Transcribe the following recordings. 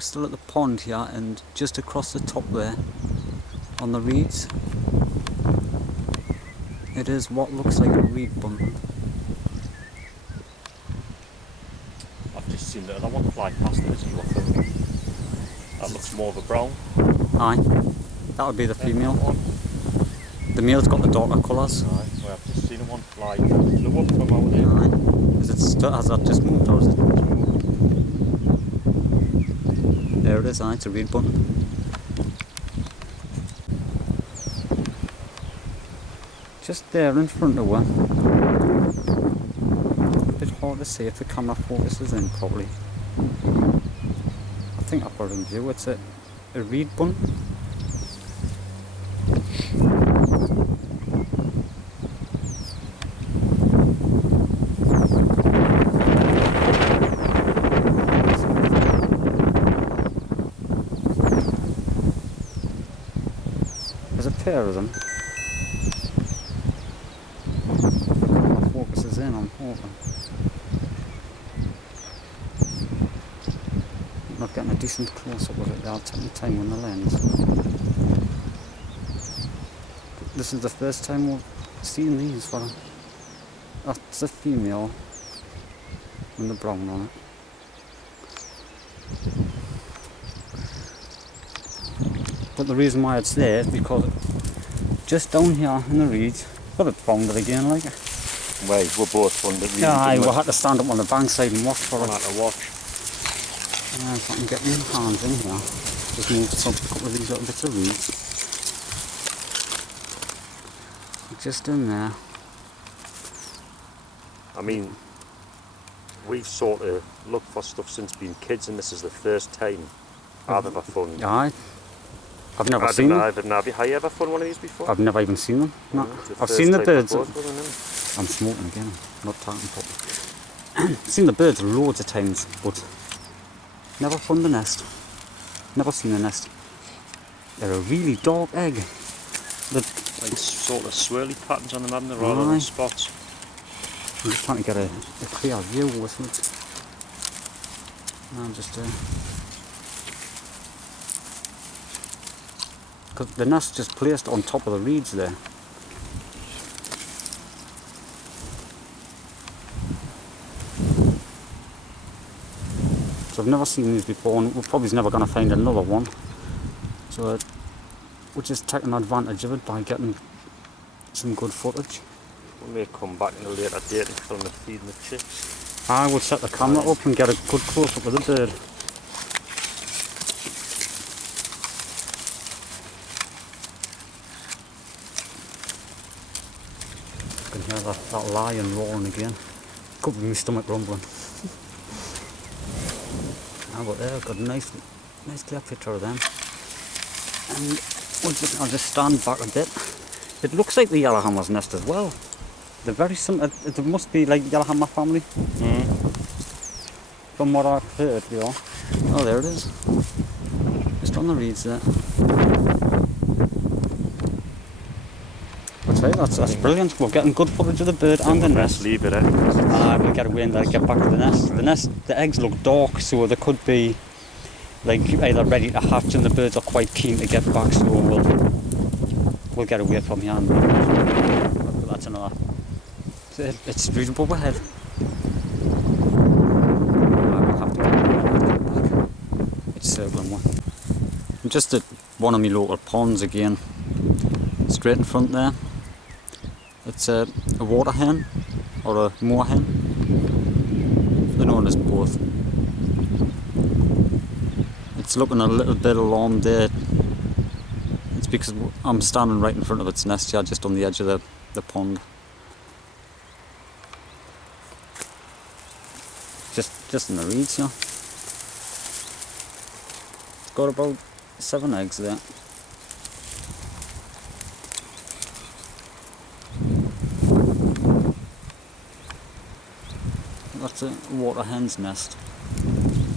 we're still at the pond here, and just across the top there, on the reeds, it is what looks like a reed bunting. I've just seen the other one fly past it. See what that looks more of a brown. Aye, that would be the female. The male's got the darker colours. Aye, well, I've just seen one fly blue up from out there. Aye. Has that just moved, or is it? There it is, aye, it's a reed bunting. Just there in front of her. A bit hard to see if the camera focuses in properly. I think I've got it in view. It's a reed bunting. There's a pair of them. Focuses in, I'm hoping. Not getting a decent close-up of it. I'll take my time on the lens. This is the first time we've seen these. That's a female and the brown on it. But the reason why it's there is because just down here in the reeds, but it found it again, like. Well, we're both found it. Really, yeah, we had to stand up on the bankside and watch for it. Had to watch. Yeah, if I can get my hands in here, just move a couple of these little bits of reeds. Just in there. I mean, we've sort of looked for stuff since being kids, and this is the first time I've ever found. Aye. I've never seen them. Have you ever found one of these before? I've never even seen them. No. I've seen the birds. I'm smoking again. I'm not talking properly. Seen the birds loads of times, but never found the nest. Never seen the nest. They're a really dark egg. Like sort of swirly patterns on them, haven't they, rather than spots. I'm just trying to get a clear view with it. I'm just because the nest just placed on top of the reeds there. So I've never seen these before, and we're probably never going to find another one. So we're just taking advantage of it by getting some good footage. We may come back in a later date and film it feeding the chicks. I will set the camera up and get a good close up of the bird. I can hear that lion roaring again. Could be my stomach rumbling. But there, I've got a nice clear picture of them. And I'll just stand back a bit. It looks like the yellowhammer's nest as well. They're very similar. It must be like yellowhammer family. From what I've heard, yeah. Oh, there it is. Just on the reeds there. That's right, that's brilliant. We're getting good footage of the bird and the nest. Leave it, We'll get away and get back to the nest. The eggs look dark, so they could be like either ready to hatch, and the birds are quite keen to get back, so we'll get away from here. And that's another. It's straight above our head. I will have to get back. It's circling one. I'm just at one of my local ponds again, straight in front there. It's a Waterhen or a moorhen. They're known as both. It's looking a little bit alarmed there. It's because I'm standing right in front of its nest here, just on the edge of the pond. Just in the reeds here. It's got about 7 eggs there. That's a Waterhen's nest.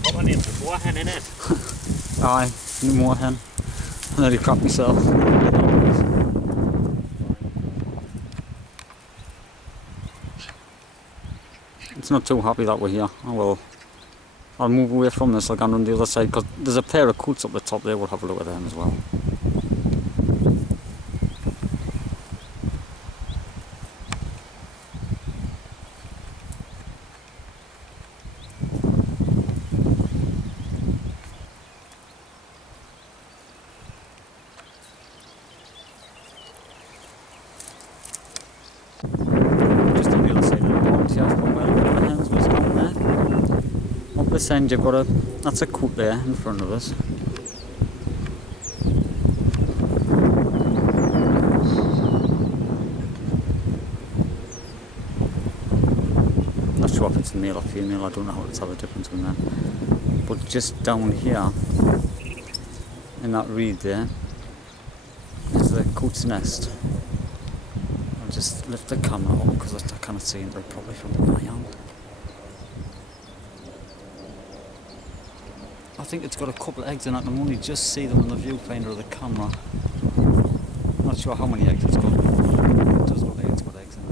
What my name's a Waterhen, innit? Aye, moorhen. I nearly crapped myself. It's not too happy that we're here. Oh well, I'll move away from this, I'll go on the other side, because there's a pair of coots up the top there, we'll have a look at them as well. Just on the other side of the pond here, from where the Waterhens was down there. Up this end you've got that's a coot there in front of us. Not sure if it's male or female, I don't know how to tell the difference between them. But just down here, in that reed there, is the coot's nest. I'll just lift the camera up because I cannot see into it properly from where I am. I think it's got a couple of eggs in it, I can only just see them in the viewfinder of the camera. Not sure how many eggs it's got. It does look like it's got eggs in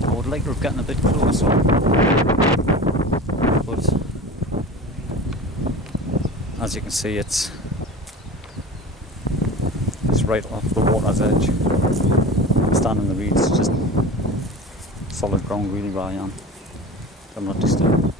there. I would like to have gotten a bit closer, but as you can see it's right off the water's edge. I'm standing in the reeds, just solid ground really where I am. I'm not disturbed.